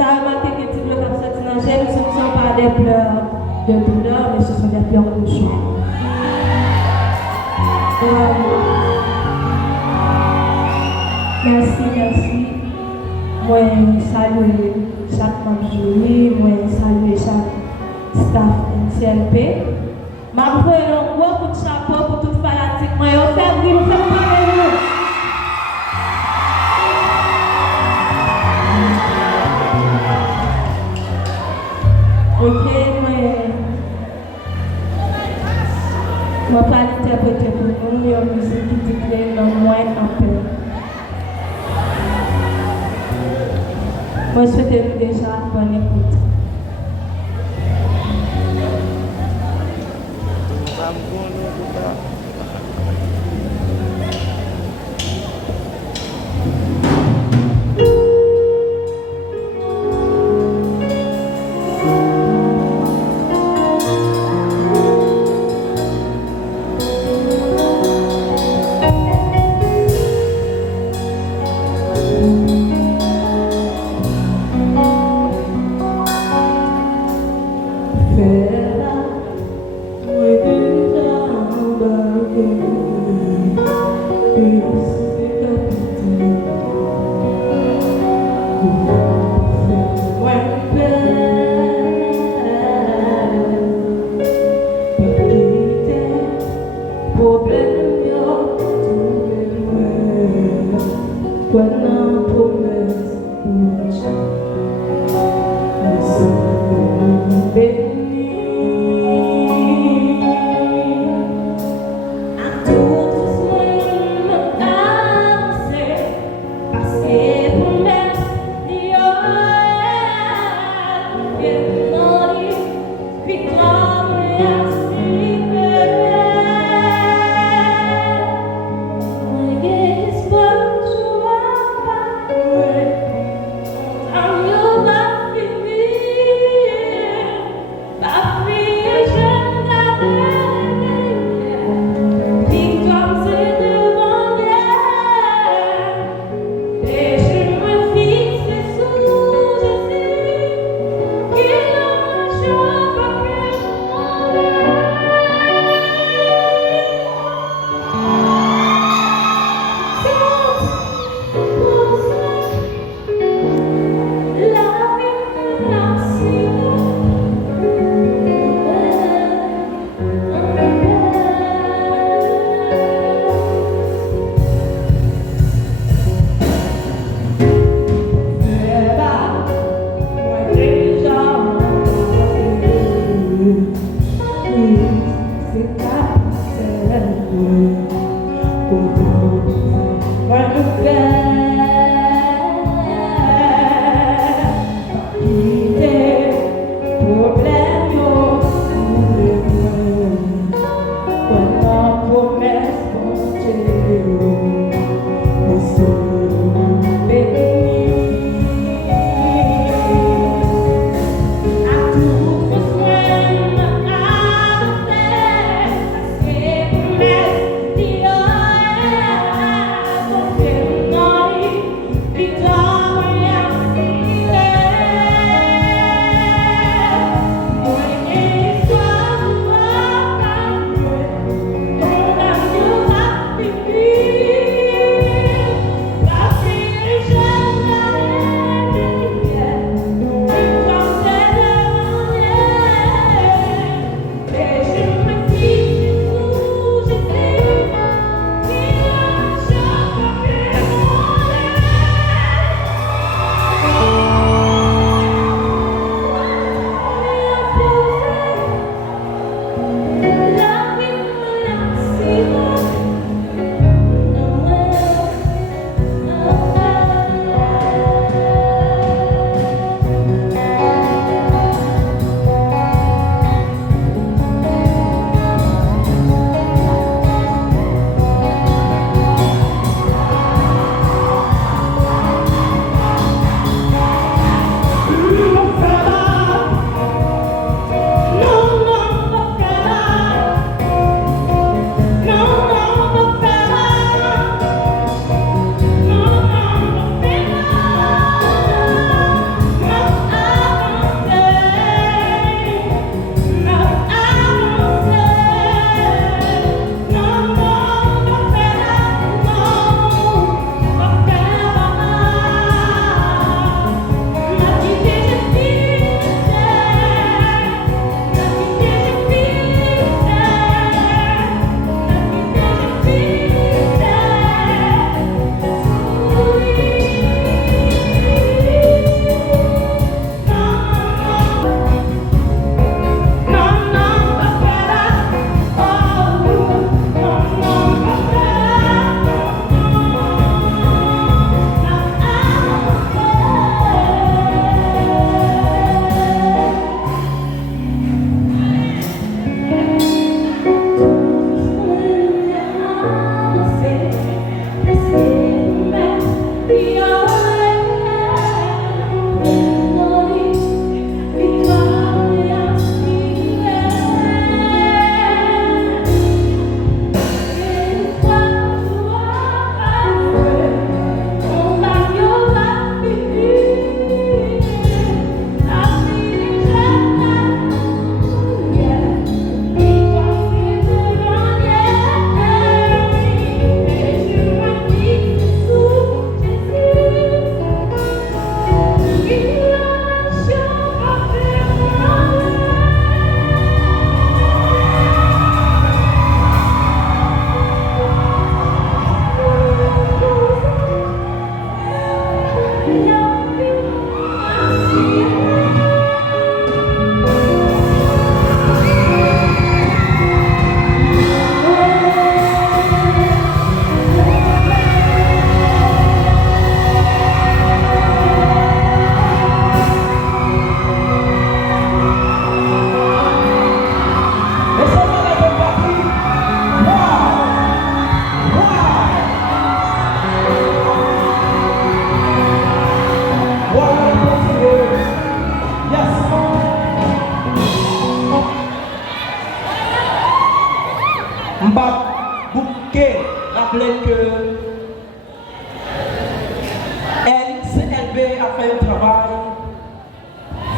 avez remarqué que les petits bleus comme ça, ce ne sont pas des pleurs de douleur, mais ce sont des pleurs de joie. Merci, merci. Moi, saluer chaque membre jury, moi, saluer chaque staff Nclp. Je vais un gros coup de chapeau pour toute fanatique. Moi, je fais briller, je fais parler. Ok, moi, je vais interpréter pour nous une musique qui dit que le moins en paix. Moi, je souhaite déjà bonne écoute. Fais-la, moi déjà embarqué.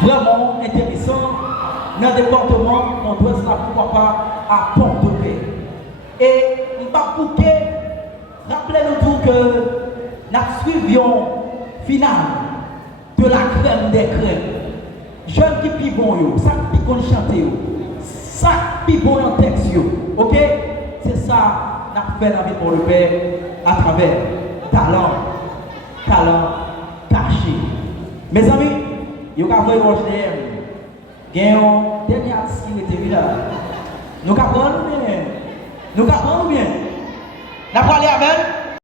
vraiment intéressant dans le département nord-ouest, pourquoi pas à Port-de-Paix. Et nous pas bouquer, rappelez-nous tout que nous suivions finale de la crème des crèmes. Jeunes qui pis bon, ça qui qu'on chante, ça qui bon en texte, ok? C'est ça nous fait la vie pour le père à travers talent caché. Mes amis, vous avez vu le il y a un dernier artiste qui était là. Nous comprenons bien. Nous comprenons bien. Nous allons aller avec.